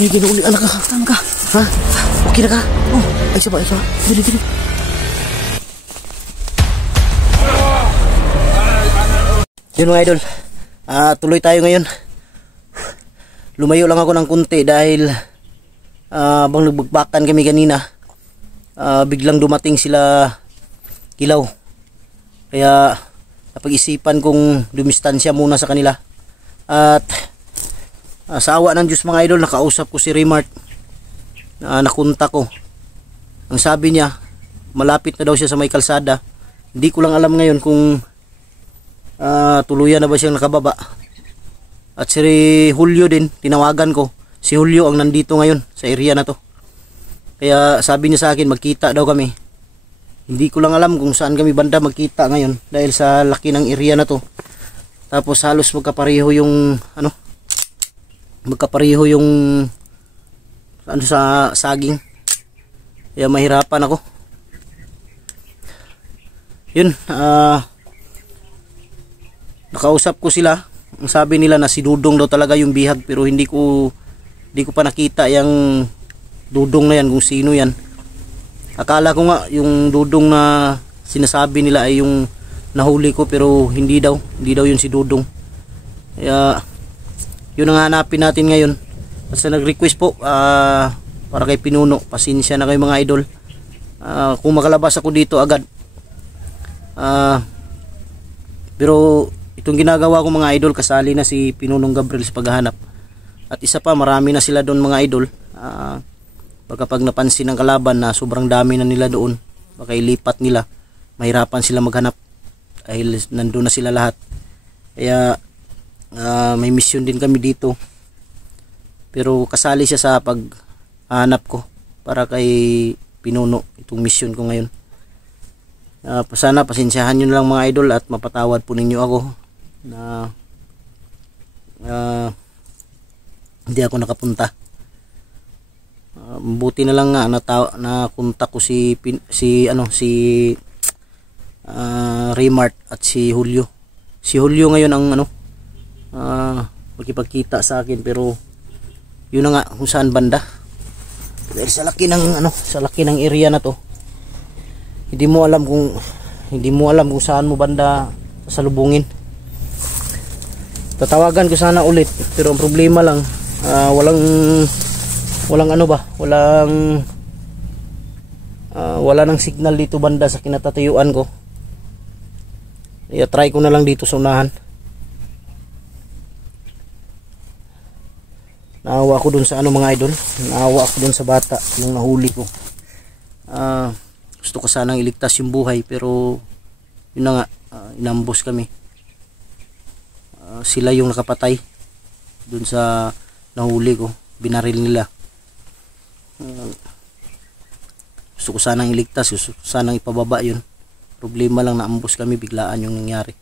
Ay, ginuli, anak ka. Saan ka? Ha? Okay na ka? Oh, ay saba. Dili. Yun mga idol. Tuloy tayo ngayon. Lumayo lang ako ng kunti dahil bang nagbagbakan kami kanina. Biglang dumating sila Kilaw. Kaya napag-isipan kong dumistansya muna sa kanila. At sa awa ng Diyos mga idol, nakausap ko si Remart. Nakunta ko. Ang sabi niya, malapit na daw siya sa may kalsada. Hindi ko lang alam ngayon kung tuluyan na ba siyang nakababa. At si Julio din, tinawagan ko. Si Julio ang nandito ngayon sa area na to. Kaya sabi niya sa akin, magkita daw kami. Hindi ko lang alam kung saan kami banda magkita ngayon dahil sa laki ng area na to. Tapos halos magkapareho yung sa saging. Kaya mahirapan ako. Yun, nakausap ko sila. Ang sabi nila na si Dudong daw talaga yung bihag, pero hindi ko pa nakita yung Dudong na yan, kung sino yan. Akala ko nga yung Dudong na sinasabi nila ay yung nahuli ko, pero hindi daw yun si Dudong. Kaya yun ang hanapin natin ngayon. Basta nag-request po para kay Pinuno, pasensya na kayo mga idol. Kung makalabas ako dito agad. Pero itong ginagawa ko mga idol, kasali na si Pinunong Gabriel sa paghahanap. At isa pa, marami na sila doon mga idol. Baka pag napansin ng kalaban na sobrang dami na nila doon, baka ilipat nila, mahirapan sila maghanap dahil nandun na sila lahat. Kaya may mission din kami dito, pero kasali siya sa paghanap ko para kay Pinuno, itong mission ko ngayon. Sana pasensyahan nyo na lang mga idol at mapatawad po ninyo ako na hindi ako nakapunta. Buti na lang nga nakunta ko si Remart at si Julio. Si Julio ngayon ang magkipagkita sa akin, pero yun na nga kung saan banda. Dahil sa laki ng area na to, hindi mo alam kung saan mo banda sasalubungin. Tatawagan ko sana ulit, pero ang problema lang wala nang signal dito banda sa kinatatayuan ko. Kaya try ko na lang dito sa unahan. Naawa ako dun sa mga idol. Naawa ako dun sa bata yung nahuli ko. Gusto ko sanang iligtas yung buhay, pero yun na nga, inambos kami. Sila yung nakapatay dun sa nahuli ko. Binaril nila. Gusto ko sanang iligtas, gusto ko sanang ipababa yun. Problema lang, naambos kami, biglaan yung nangyari.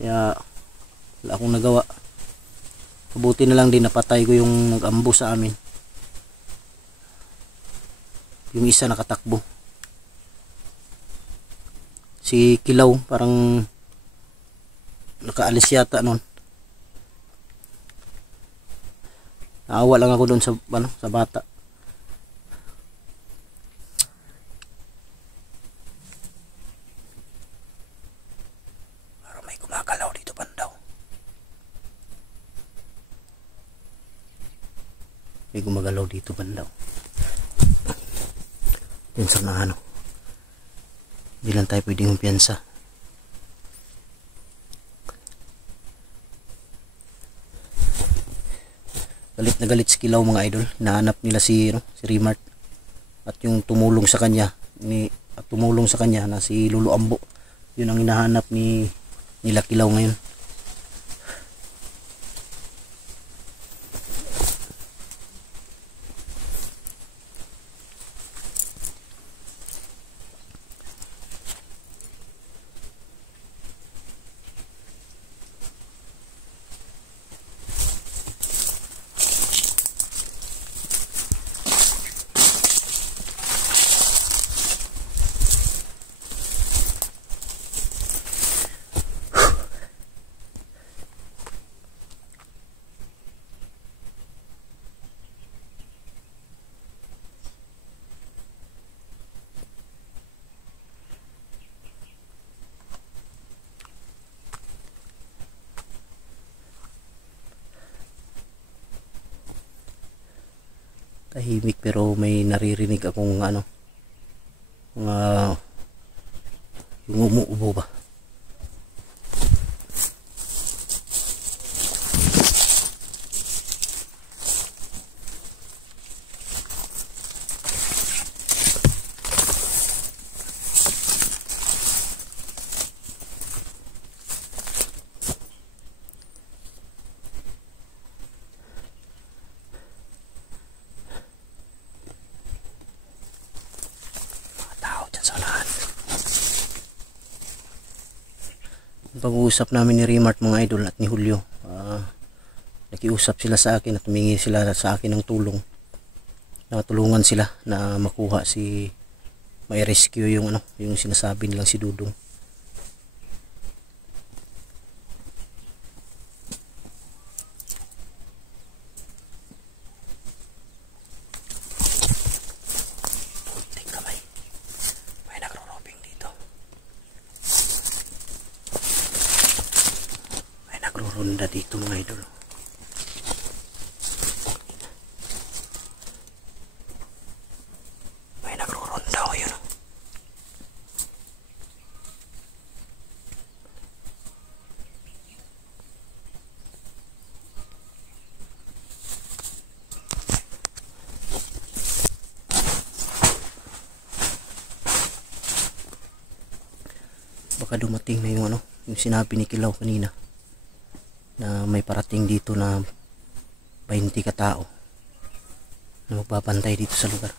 Kaya wala akong nagawa. Mabuti na lang din napatay ko yung nag-ambos sa amin. Yung isa nakatakbo. Si Kilaw parang nakaalis yata nun. Naawa lang ako doon sa bata. Parang may gumagalaw dito bandaw. May gumagalaw dito bandaw. Piyansa na Hindi lang tayo pwedeng piyansa. Galit na galit si Kilaw mga idol. Hinahanap nila si Remart. At yung tumulong sa kanya na si Lolo Ambo. Yun ang hinahanap nila Kilaw ngayon. Tahimik pero may naririnig akong ano, mga yung umuubo ba. Pag-uusap namin ni Remart mga idol at ni Julio, nakiusap sila sa akin at humingi sila sa akin ng tulong, natulungan sila na makuha si may rescue yung ano, yung sinasabi nilang si Dudong. Ronda dito mga idol. May nagro-ronda o yun. Baka dumating na yung ano, yung sinabi ni Kilaw kanina, na may parating dito na 20 katao na magbabantay dito sa lugar.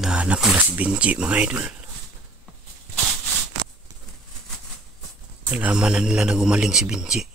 Nahanap nila si Benji mga idol. Nalaman na nila na gumaling si Benji.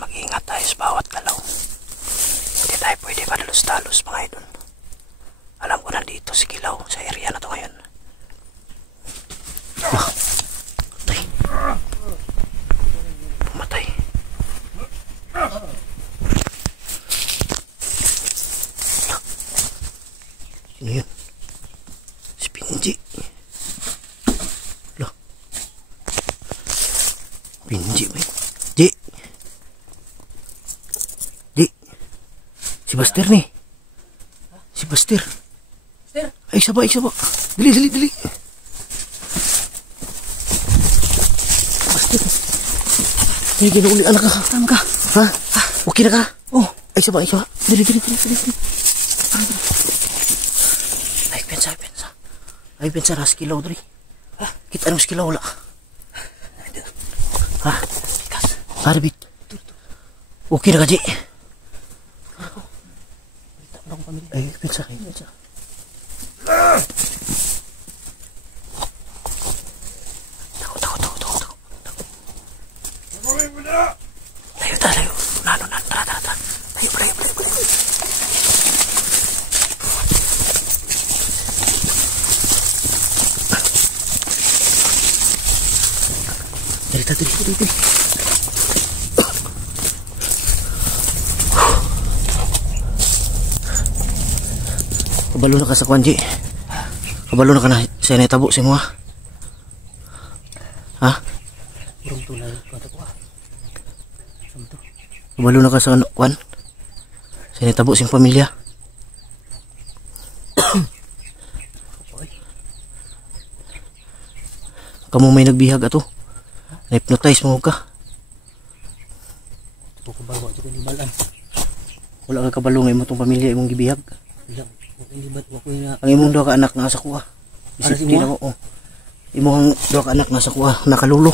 Mag-iingat tayo sa bawat galaw. Hindi tayo pwede madalos-dalos mga idol. Alam ko nandito si Kilaw sa area na to ngayon. Patay. Pumatay. Sino yun? Si Benji. Benji ba? Si Buster nih. Si Buster. Ay, isa ba? Dili. Buster. Ay, ginuuli anak ka. Tama ka. Ha? Okay na ka? Oh. Ay, isa ba? Dili. Ay, pensa. Ras Kilaw, dili. Kita nung Kilaw wala. Ha? Bikas. Arbit. Okay na ka, Ji. Ay, pinsa kayo, pinsa. Takot. Layo. Tara. Layo. Dali. Kabalo na ka sa kwanji. Kabalo na ka na siya na itabo si mo ha. Ha? Urong tunay ko ato ko. Kabalo na ka sa kwan. Siya na itabo siyang pamilya. Kamu may nagbihag ato. Na-hypnotize mo ka. Ito ko bago ito ni balan. Wala ka kabalo nga imong pamilya imong gibihag. Wala. Hindi ba ko na Ang imong duha ka anak nasa kuha. Isip din ako. Oh. Imong duha ka anak nasa kuha, nakalulo.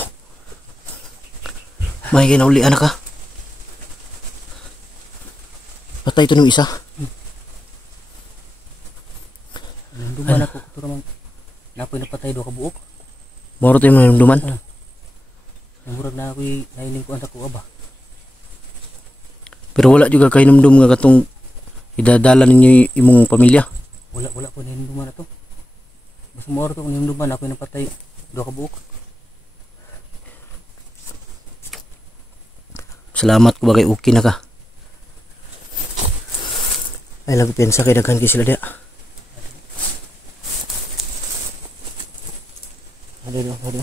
May ginauli anak ka. Patay ito ng isa. Nanduman ako pero man napoy napatay do ka buok. Moro tayo mga lumduman. Murag na ako naining ko anak ko aba. Pero wala juga kayo numdum nga katong idadala ninyo imong pamilya. Wala po nainduman na to. Basta mo to kung nainduman ako napatay do ka buok. Salamat ko bagay okay na ka. Ay nagpensa kay daghan kay sila dia. Ano.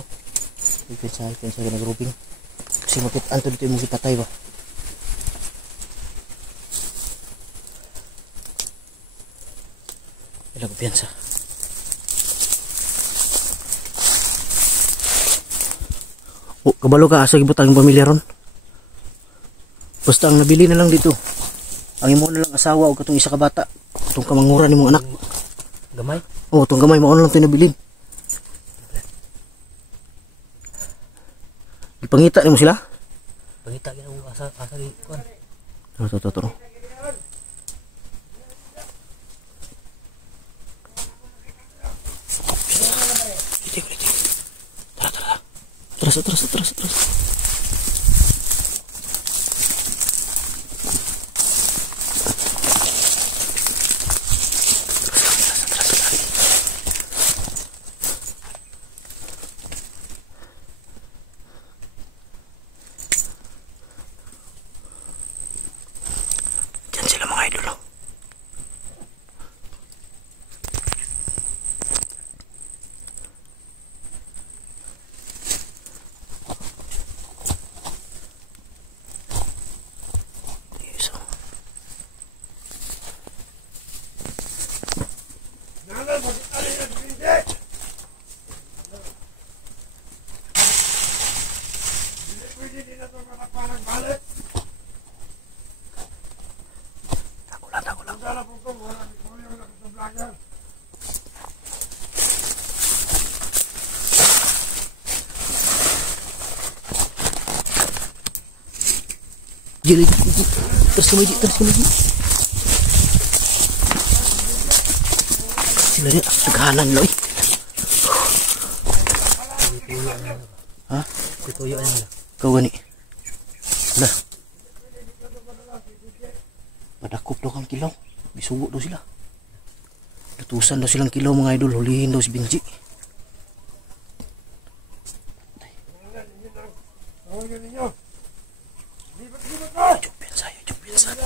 Pensa kay nagruping. Kasi makit anto dito imong gipatay ba. Ay nagpensa. Oh, kabalo ka asa gibutang ang pamilya ron. Basta ang nabili na lang dito. Ang imo na lang asawa o katong isa ka bata. Katong kamanguran nimong anak. Gamay? Oo, itong gamay. Mauna lang ito nabilin. Ipangita mo sila? Pangita gina ko asa di kon. Totoo. Terus. Diyan sila mga idol. Jadi terus kemudian sila dia teganan loh. Hah? Tutuyo ayan na. Kau gani. Lah. Padakop daw kang kilaw. Bisugo daw sila. Lutusan daw silang kilaw mga idol. Hulihin daw si Benji. Jumpian saya.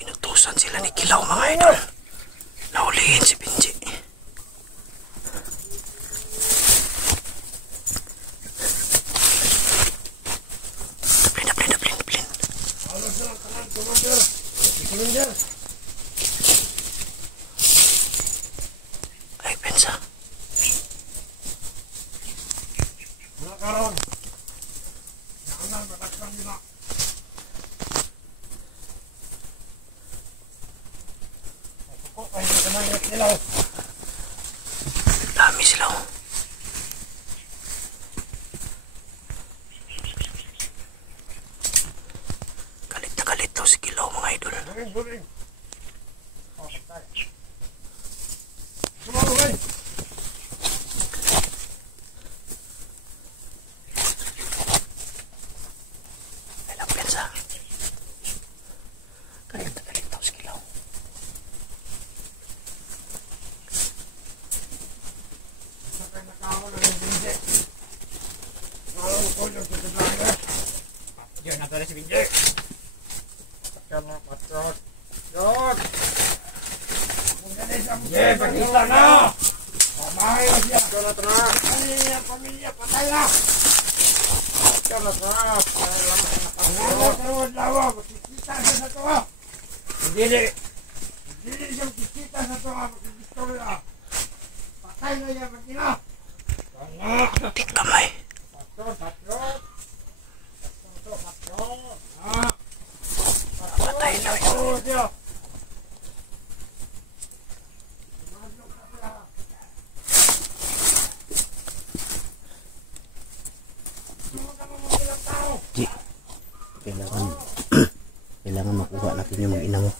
Inutusan sila ni Kilaw mga idol. Nahulihin si Benji. Daplin. Ay, pensa. Dami sila. Galit na galit daw si Kilaw mga idol. Ilang pensa. Galit na galit daw si Kilaw. Diyan na pala si Binjay. Patyan na, patyan. Yun. Yeah, pakita na. Pamahay na siya. Patyan na tara. Pamilya, patay na. Patyan na tara. Patay lang sa napagod. Tawad lawa, makikita siya sa to. Hindi siya makikita sa to. Makikistorya. Patay na yan, magkina. Tik kamay. Patyan, patyan. Patay na yun. Ji, kailangan makuha natin yung mag-ina mo.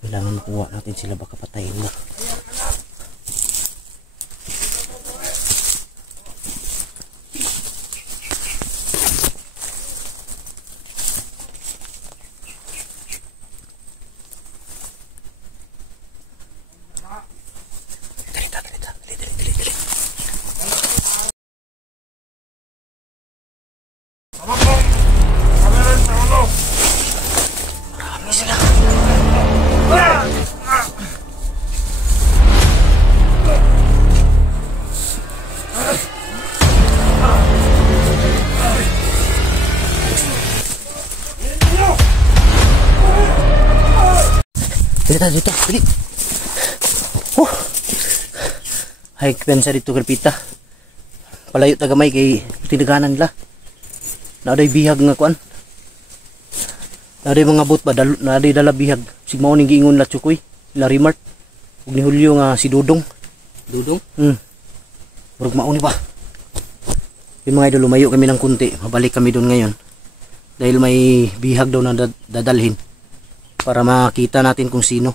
Kailangan makuha natin sila, baka patayin na. Marami sila. Dito, dito. Hay pensa dito karpita. Palayo tagamay kay tinaganan nila. Naaday bihag nga kuan. Naaday mga bot ba naaday dala bihag. Sigmao ning giingon la Chukoy, la Rimart. Ug ni Julio nga si Dudong. Dudong? Murag mao ni ba. Yung mga idol, lumayo kami ng kunti. Mabalik kami doon ngayon. Dahil may bihag daw na dadalhin. Para makita natin kung sino.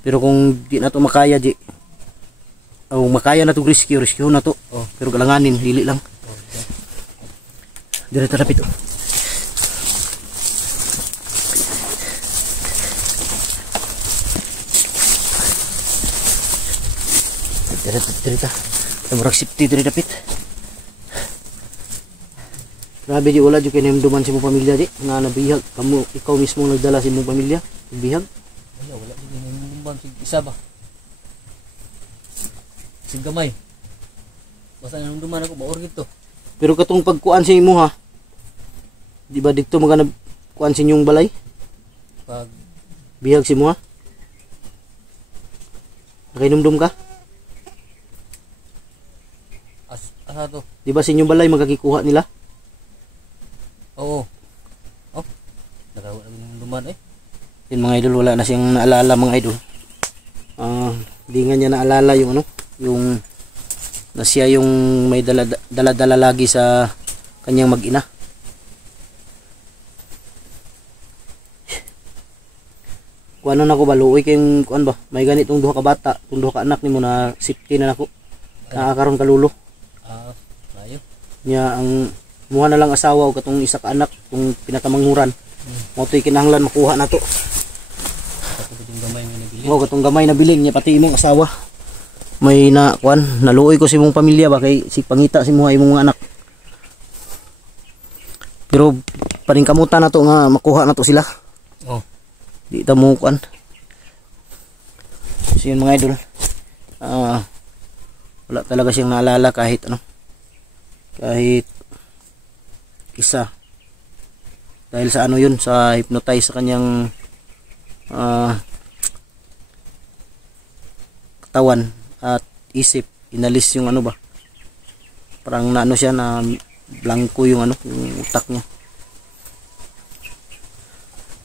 Pero kung di na to makaya, di. O makaya na to rescue na to. Oh, pero galanganin, dili lang. Direto rapid. Direto. Murag safety diri rapid. Grabe di wala di kay namduman sa mong pamilya di. Nga nabihag kamu ikaw mismo nagdala sa mong pamilya. Bihag. Wala din namduman sig isa ba. Sig gamay. Basta namduman ako baor gito. Pero katong pagkuan sa imo ha. Di ba dito magana kuan sa inyong balay? Pag Bihag si mo ha. Nakainomdom ka? asa to? Di ba sa inyong balay magkakikuha nila? Oo. Oh. Nagawa lang namduman eh. Yung mga idol wala na siyang naalala mga idol. Di nga niya naalala yung ano, yung na siya yung may dala-dala lagi sa kanyang mag-ina. Kuan na ko ba luoy kayong kuan ba? May ganitong duha ka bata, kung duha ka anak nimo na safety na nako. Nakakaroon ka lulo. Layo. Nya ang muha na lang asawa o katong isa ka anak kung pinakamanghuran. Mo to'y kinahanglan makuha na to. Katong gamay nga nabili. Mo katong gamay na biling nya pati imong asawa. May na kuan, naluoy ko sa imong pamilya ba kay si pangita si mga imong mga anak. Pero paring kamutan na to nga makuha na to sila. Oh. Di ta mo kuan. So yun mga idol. Wala talaga siyang naalala kahit ano. Kahit isa. Dahil sa ano yun, sa hypnotize sa kanyang katawan at isip, inalis yung ano ba, parang naano siya na blanco yung ano, yung utak niya.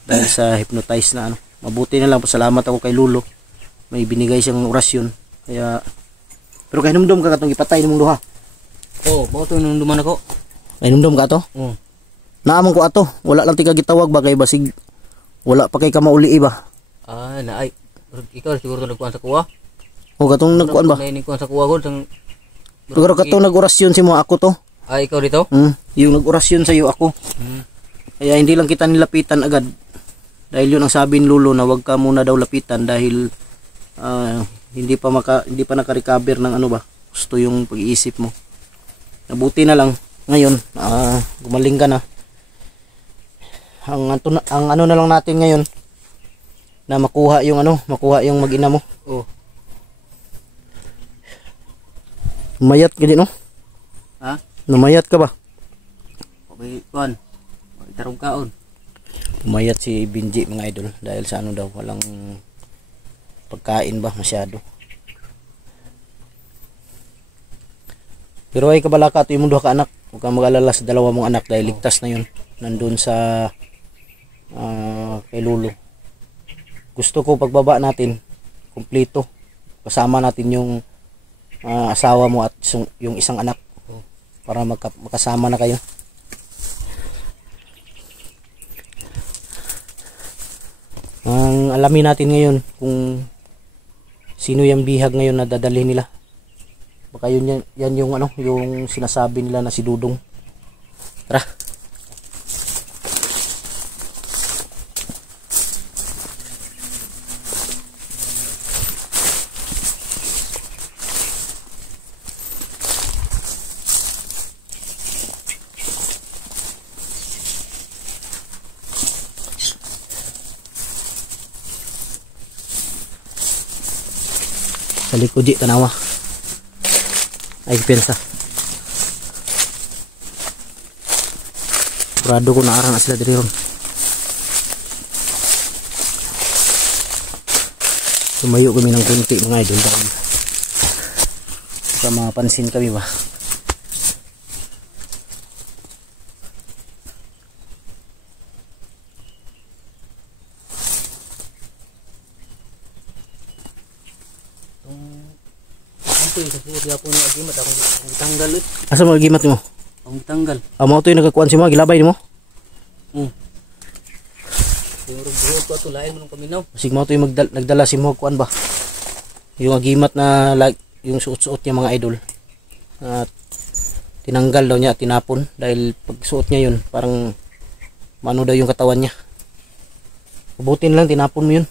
dahil sa hypnotize na ano. Mabuti na lang, pasalamat ako kay Lulo. May binigay siyang orasyon. Kaya pero kay numdum ka katong ipatay nimong duha. Oh, mao to nung duman ako. Kay numdum ka to? Oh. Naamon ko ato. Wala lang tika gitawag ba kay basig wala pa kay ka mauli ba. Ah, naay. Ikaw siguro nagkuan sa kuha. O katong nagkuan ba? Naay kuan sa kuha gud sang Pero katong nag-orasyon si mo ako to. Ah, ikaw dito? Yung nag-orasyon sa iyo ako. Kaya hindi lang kita nilapitan agad. Dahil yun ang sabi ni Lulo na wag ka muna daw lapitan dahil hindi pa naka-recover ng ano ba. Gusto yung pag-iisip mo. Nabuti na lang ngayon gumaling ka na. Ang ano na lang natin ngayon na makuha yung mag-ina mo. Oh. Mayat ka din, no? Ha? Namayat ka ba? Okay, kuan. Tarong kaon. Pumayat si Binji mga idol dahil sa ano daw, walang pagkain ba masyado. Pero ay kabalaka ito yung duha ka anak. Huwag kang mag-alala sa dalawa mong anak dahil ligtas na yun. Nandun sa kay Lulo. Gusto ko pagbaba natin kumpleto. Kasama natin yung asawa mo at yung isang anak para makasama na kayo. Ang alamin natin ngayon kung sino yung bihag ngayon na dadalhin nila. Baka yun yan yung yung sinasabi nila na si Dudong. Tara. Sa likod di tanawa ay pensa kurado ko naarang na sila diri ron. Tumayo kami ng kunti mga idol dahil baka mapansin kami ba. Asa mo gimat mo? Ang tanggal. Amo to yung nagkakuan si mo, gilabay mo? Yung buhok ko ato lain mo nung paminaw. Sig mo to yung nagdala si mo kuan ba? Yung agimat na yung suot-suot niya mga idol. At tinanggal daw niya, tinapon dahil pag suot niya yun, parang mano daw yung katawan niya. Mabuti na lang tinapon mo yun.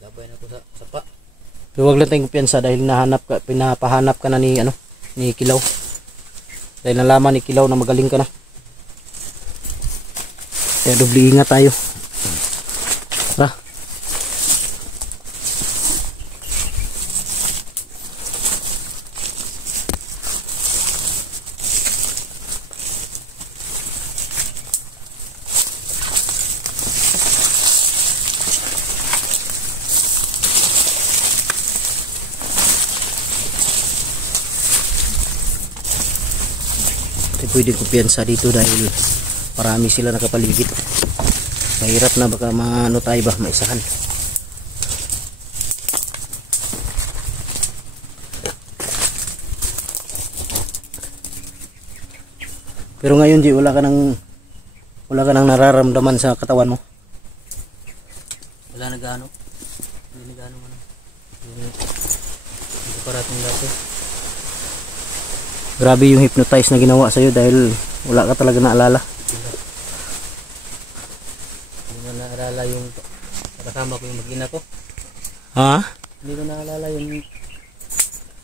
Labay na ko sa sapa. Pero wag lang tayong kumpiyansa dahil pinapahanap ka na ni Kilaw. Dahil nalaman ni Kilaw na magaling ka na. Kaya doble ingat tayo. Tara. Pwede kumpiyansa dito dahil marami sila nakapaligid. Mahirap na baka maano tayo ba, maisahan. Pero ngayon di wala ka nang nararamdaman sa katawan mo. Wala nagano. Hindi nagano man. Hindi parating dati. Grabe yung hypnotize na ginawa sa'yo dahil wala ka talaga naalala. Hindi ko naalala yung kasama ko yung mag-ina ko. Ha? Hindi ko naalala yung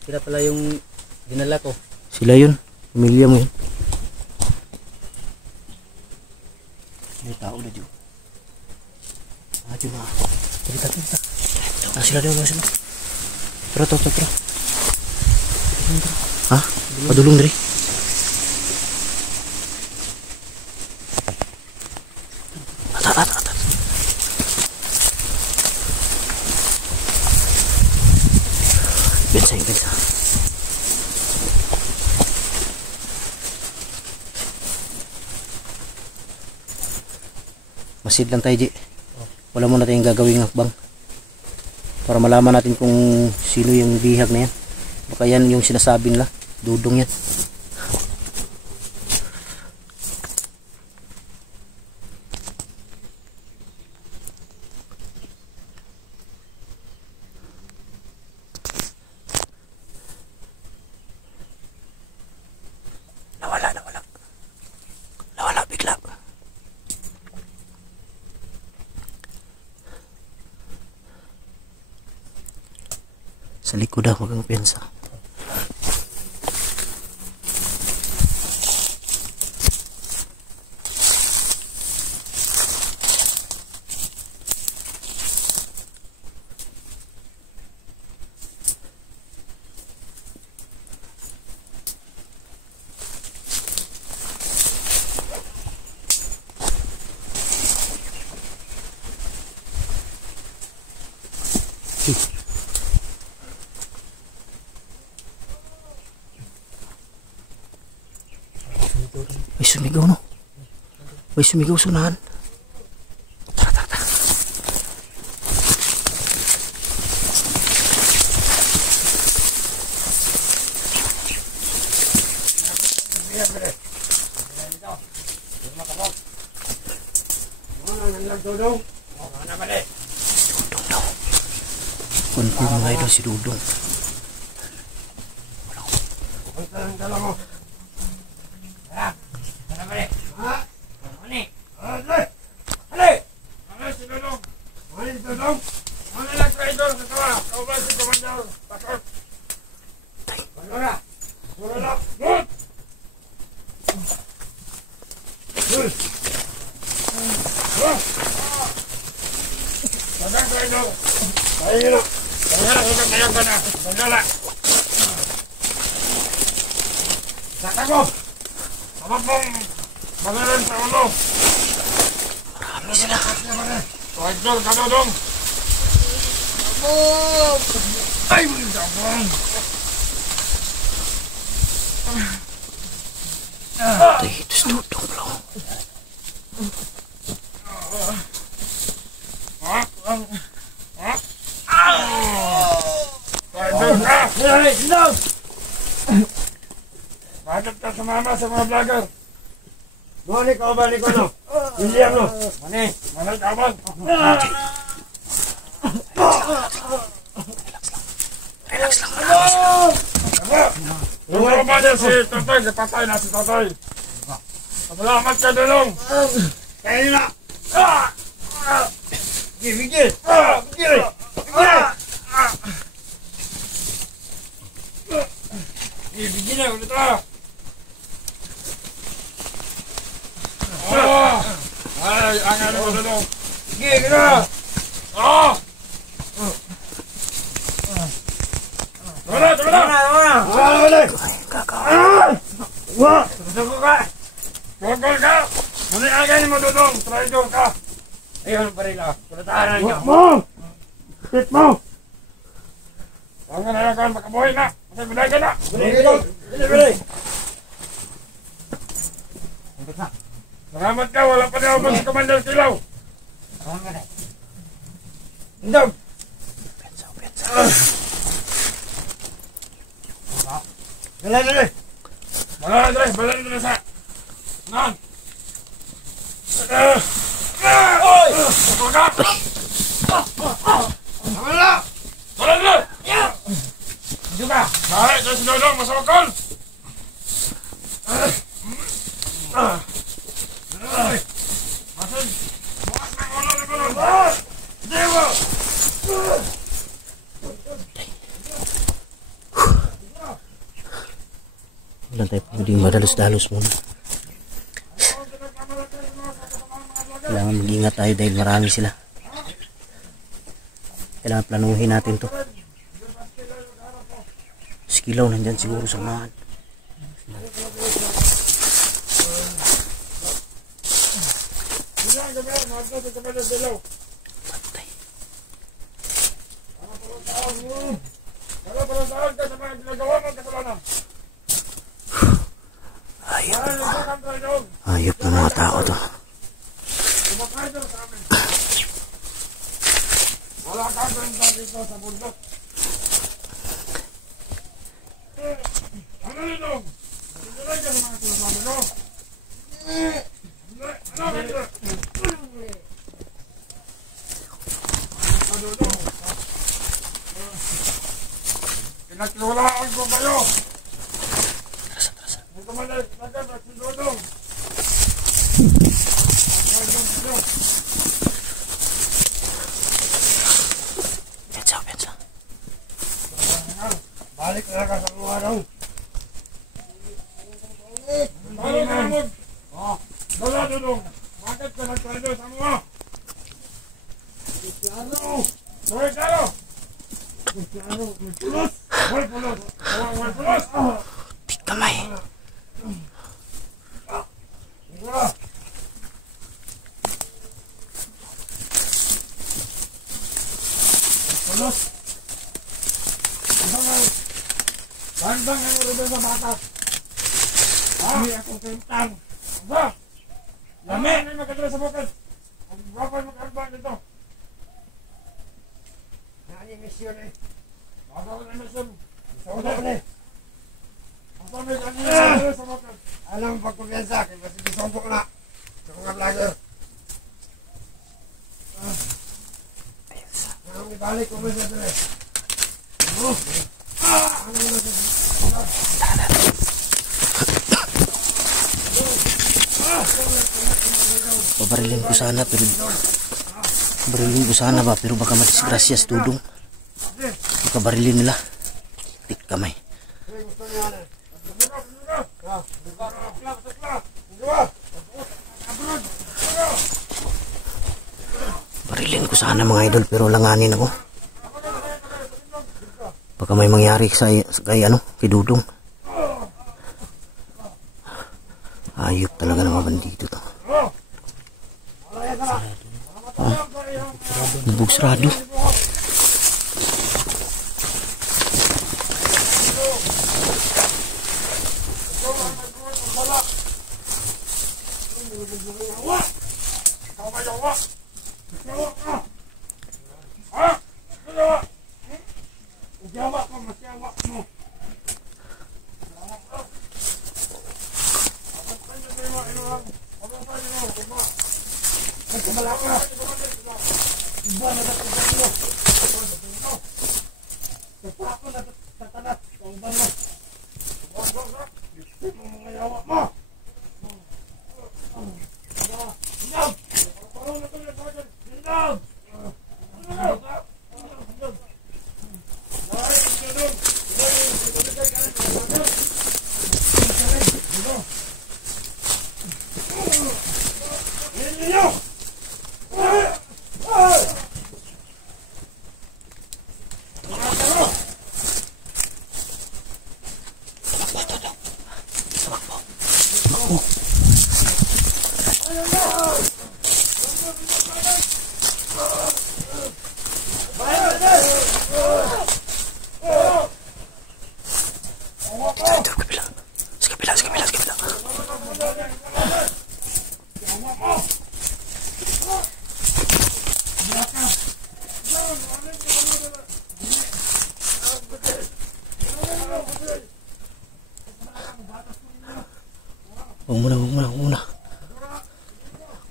sila pala yung dinala ko. Sila yun. Pamilya mo yun. May tao na dyan. Dyan na. Kita. Sila daw sila. Tara. Ha? Padulong diri. Atat. Bensa. Masid lang tayo, Ji. Wala muna tayong gagawing hakbang. Para malaman natin kung sino yung bihag na yan. Baka yan yung sinasabi nila. Dudong yan. Nawala bigla. Sa likod ako kang pensa. May sumigaw, no? May sumigaw, sunahan. Tara, tara, tara. Dudong daw. Confirm mga idol si Dudong. Marami sila. Idol ka dong. Ay, sabong. Ito si Dudong lang. Bakit ka sumama sa mga vlogger? Mani ka ba ni ko no? William no? Mani ka ba? Relax lang, marami sila. Ano ba niya si Totoy? Patay na si Totoy. Salamat ka Dudong. Kain na. Bigil. Bigil. Bigil na ulit ay, ang ano mo Dudong. Bigil na. Wala. Gogol ka! Muna agay mo Dudong, traidor ka! Ayun pa rin lang, kulataran niya. Hit mo! Huwag nga nalagaan, makabuhay na! Masay ka na! Bili! Salamat ka, wala pa niya si Commander Kilaw! Indog! Dali! Bala sa! Nan! Oy! Kapag ka! Bala! Hindi ka! Bakit? Dahil si Dudong, masawakal! Masin! Bukas na ulo ni Dudong! Dewa! Wala tayo pwedeng madalos-dalos muna. Kailangan mag-ingat tayo dahil marami sila. Kailangan planuhin natin to. Sikilaw nandyan siguro sa unahan. Patay. Ayop na mga tao to. dito sa bundok. Ano nito? Nagdalay ka sa mga sinasabi ko. Ano ba ito? Pinagkiwalaan ko kayo. Ito man ay nagkagat si Dodong. Pensa. Balik na ka sa mga araw. Balik na mo. Dala Dodong. Bakit ka nagkwento sa mga? Cristiano. Hoy, Carlo. Cristiano, may pulos. Hoy, pulos. May pulos. Di kamay. Pulos. Bandang ang urugan sa bata. Hindi akong kentang. Ba? Lami na magkadala sa bukid. Ang wapay magkarbang dito. Nani misyon eh. Bago na misyon. Isawag ko na eh. Ang sabi kanina sa bukid. Alam mo pagkumpiyansa akin kasi bisontok na. Sa mga vlogger. Ang ibalik ko ba siya dali? Ano? Ano na siya? Pabarilin ko sana pero baka madisgrasya si Dudong. Baka barilin nila. Tik kamay. Barilin ko sana mga idol pero langanin ako. Baka may mangyari kay Dudong. Ayop talaga ng mga bandido to. Lubog sarado.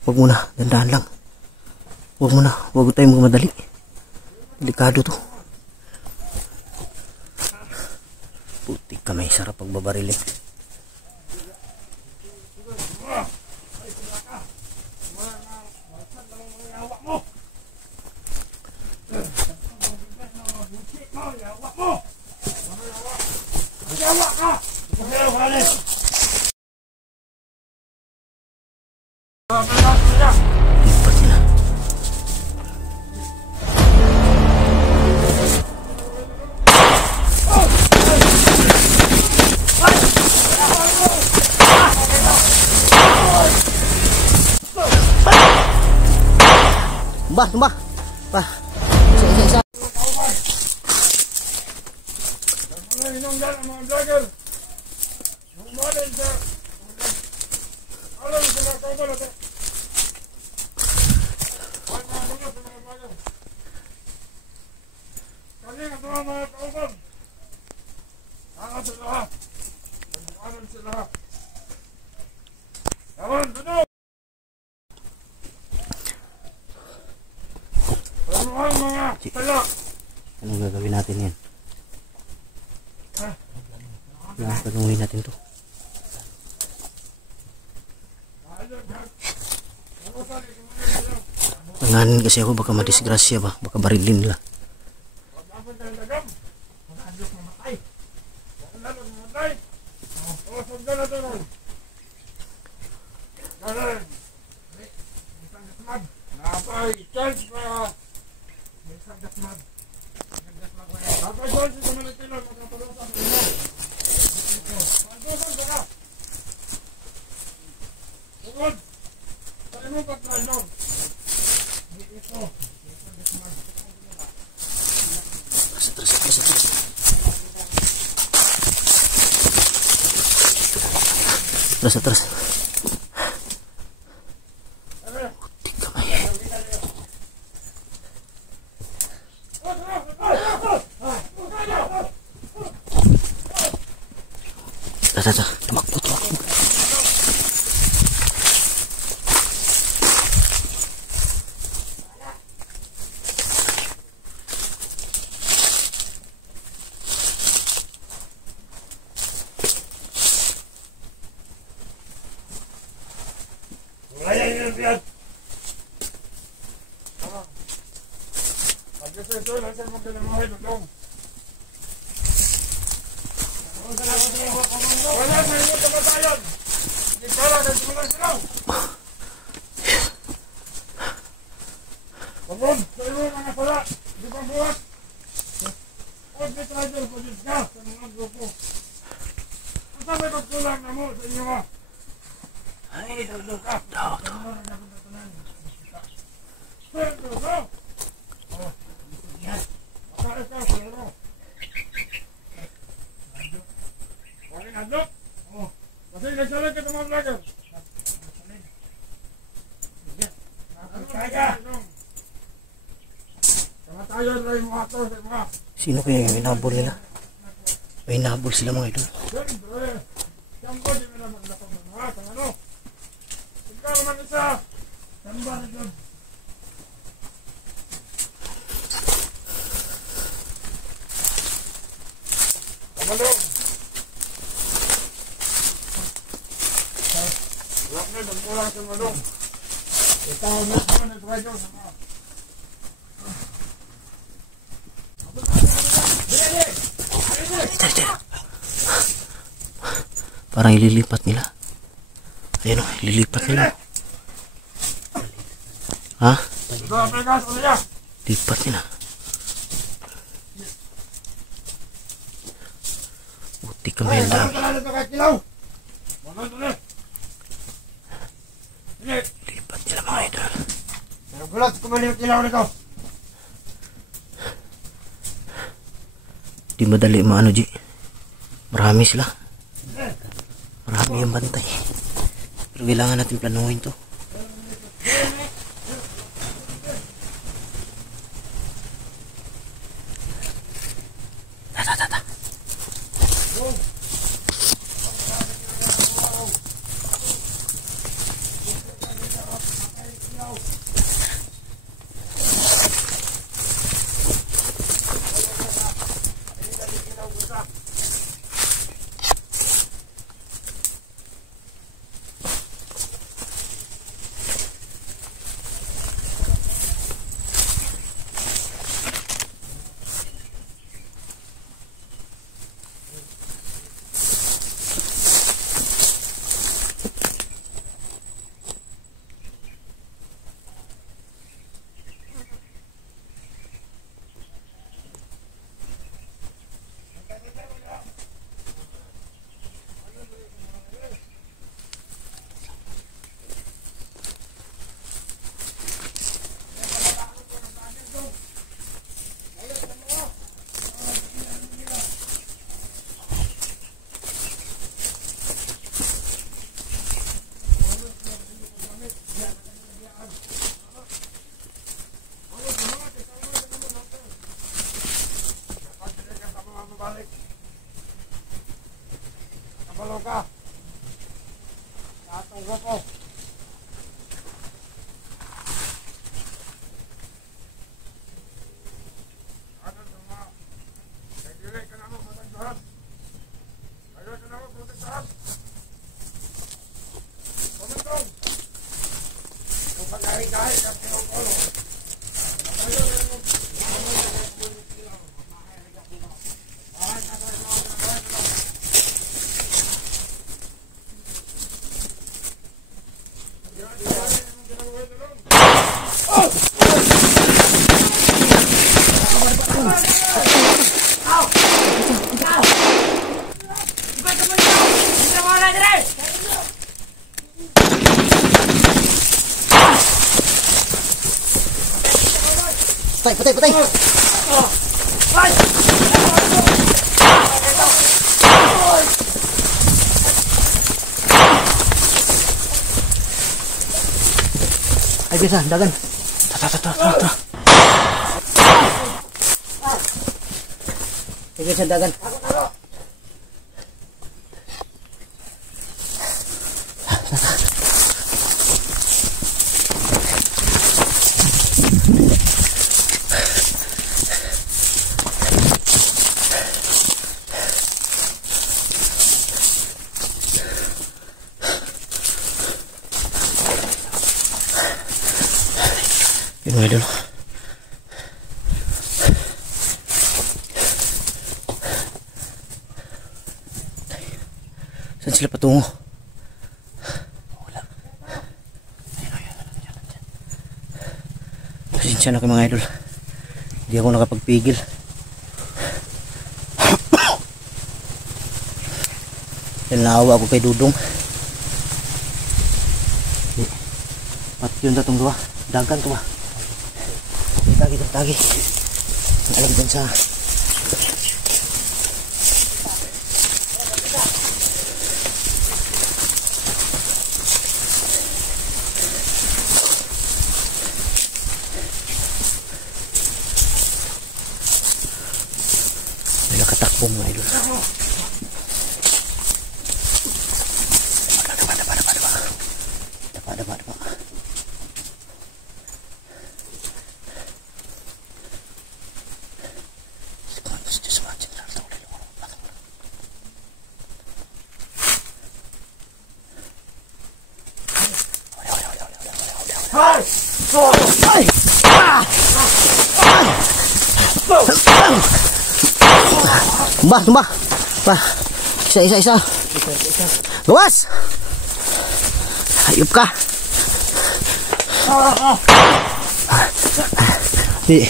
Huwag muna, dandahan lang. Huwag tayong magmadali. Delikado to. Putik ka, may sarap pagbabaril eh. Lipat sila. Tumbah. Pa. Isa. Tala. Anong gagawin natin yan? Tanungin natin to. Tanganin kasi ako, baka madisgrasya ba? Baka barilin nila. Terus. Putik kamay. Tumakbo. Sino kaya yung inabol nila? May inabol sila mga idol. Parang ililipat nila. Ayun o, ililipat nila. Ha? Lipat nila. Putik kamay ang dami. Lipat nila mga idol. Gulat, kumalipat ilaw nito. Di madali maano, G. Marami sila. Marami yung bantay. Pero kailangan natin planuhin to. Ta. Patay, patay, patay. Ay, bisa, dagan. Tara. Ay, bisa, dagan. Yun mga idol. Saan sila patungo? Wala. Ayun. Pasensya na kayo mga idol. Hindi ako nakapagpigil. Dahil naawa ako kay Dudong. Pati yun datong dua. Dagan to ba? Tagi. Alam dyan sa may nakatakbo mga idol. Dapa. Tumbah. Isa. Gawas. Ayup ka. Di.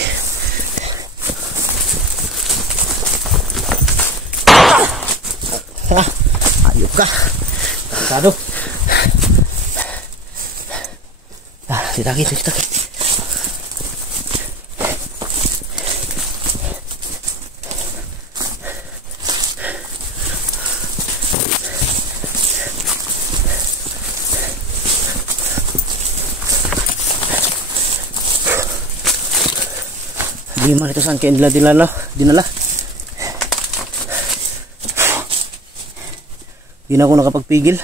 Ayup ka. Sado. Ditaki. Di man ito saan kaya nila dinala. Di na ako nakapagpigil.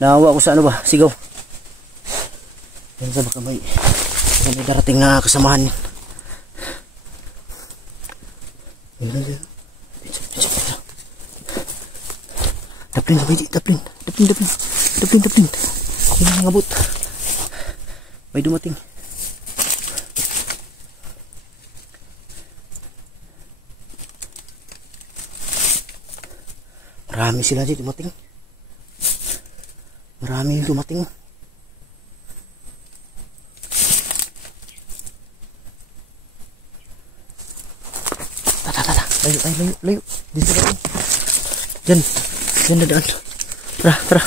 Naawa ako sa ano ba? Sigaw. Yan sa baka may darating na kasamahan yan. Daplin. Yan ang abot. May dumating. Marami sila dito dumating. Marami yung dumating. Layo. Dito ka rin. Diyan na daan. Tara.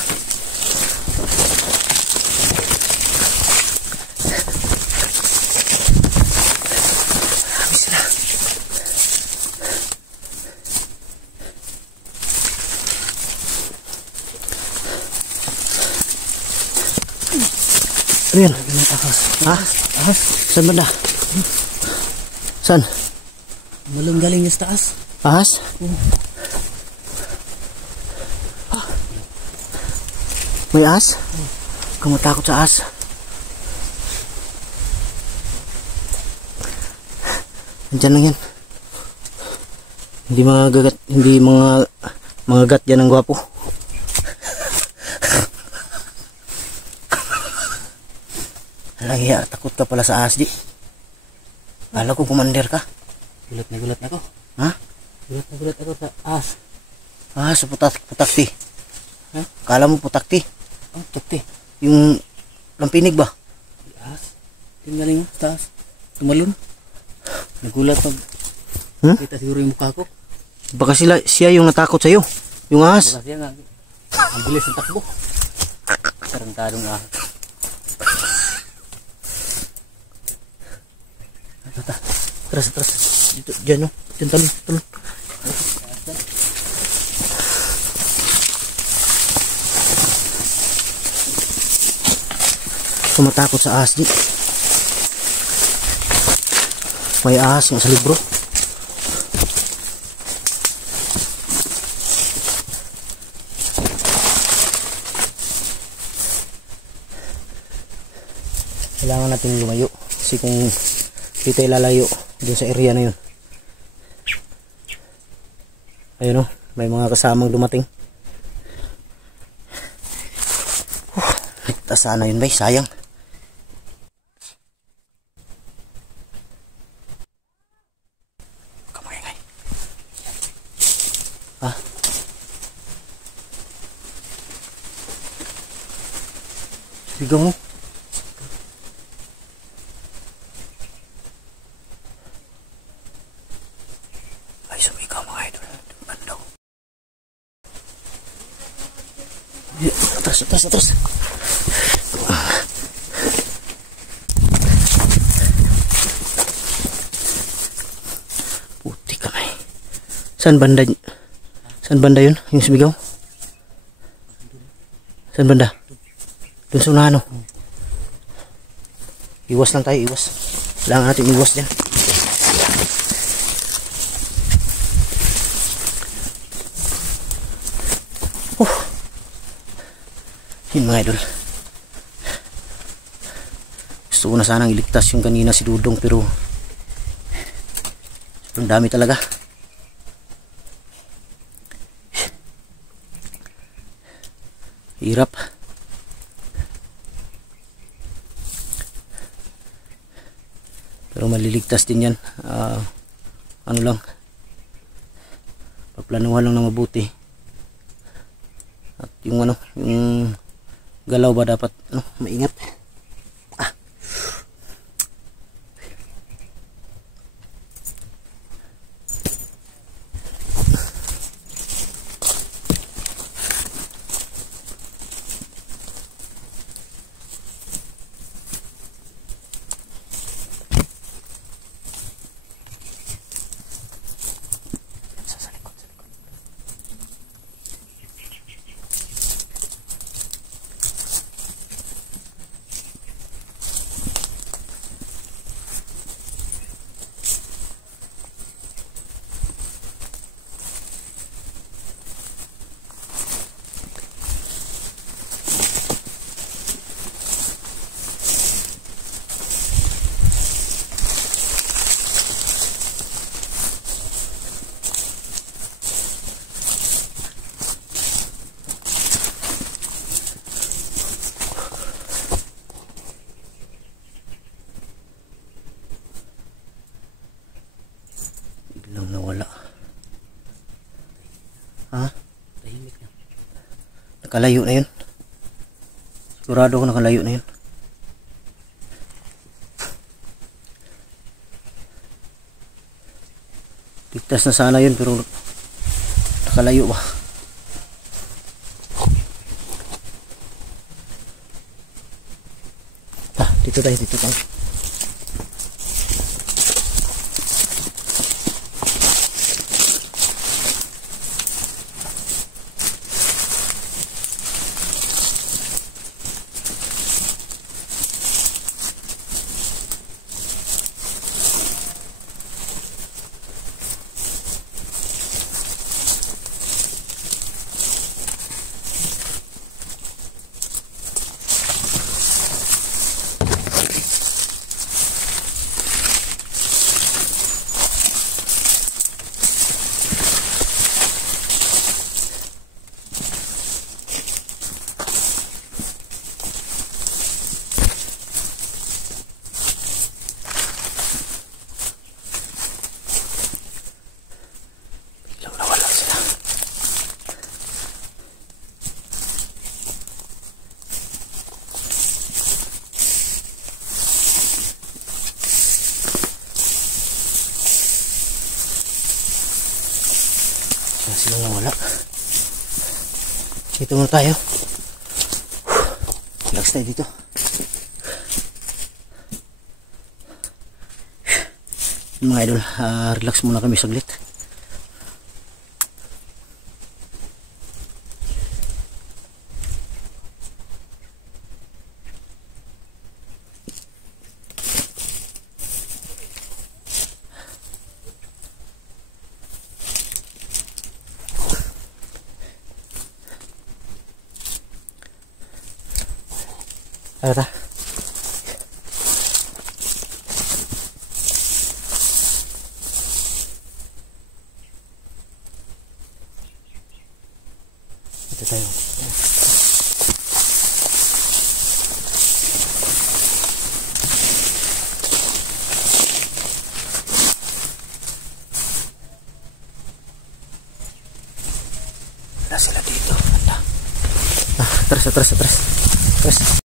Marami sila. Ano yan? Ahas. Saan ba na? Saan? Malong galing niya sa taas. Ahas? May ahas? Huwag matakot sa ahas. Andyan lang yan. Hindi mga gat yan ang gwapo. Lagi takot ka pala sa ahas, di. Kala ko commander ka. Gulat na gulat ako. Ha? Gulat na gulat ako sa ahas. Ah, sa putakti. Ha? Kala mo putakti. Ang tukti. Yung lampinig ba? Ahas. Tingnan mo sa ahas. Tumalon. Nagulat pag kita siguro yung mukha ko. Baka siya yung natakot sa'yo. Yung ahas. Baka siya nga. Ang bilis ng takbo. Tarantadong ahas. Tras. Dito, dyan no. Dyan talon. Matakot sa ahas di. May ahas nga sa libro. Kailangan natin lumayo kasi kung di tayo lalayo dun sa area na yun. Ayun o, may mga kasamang dumating. Ligtas sana yun bay, sayang. Sigaw mo. Ay, sumigaw mga idol. Bandaw. Atras. Puti kamay. Saan banda yun? Yung sumigaw? Saan banda? Doon sa unahan, no? Iwas lang tayo, iwas. Kailangan natin iwas dyan. Yun mga idol. Gusto ko na sanang iligtas yung kanina si Dudong pero ang dami talaga. Hirap. Pero maliligtas din yan. Ano lang, paplanuhan lang na mabuti. At yung yung galaw ba dapat maingat. Biglang nawala. Ha? Tahimik na. Nakalayo na yun. Sigurado ko nakalayo na yun. Ligtas na sana yun pero nakalayo ba? Dito tayo. silang nawala. Dito muna tayo. Relax tayo dito. Mga idol, relax muna kami saglit. Tara. Ito tayo. Wala sila dito. Atras.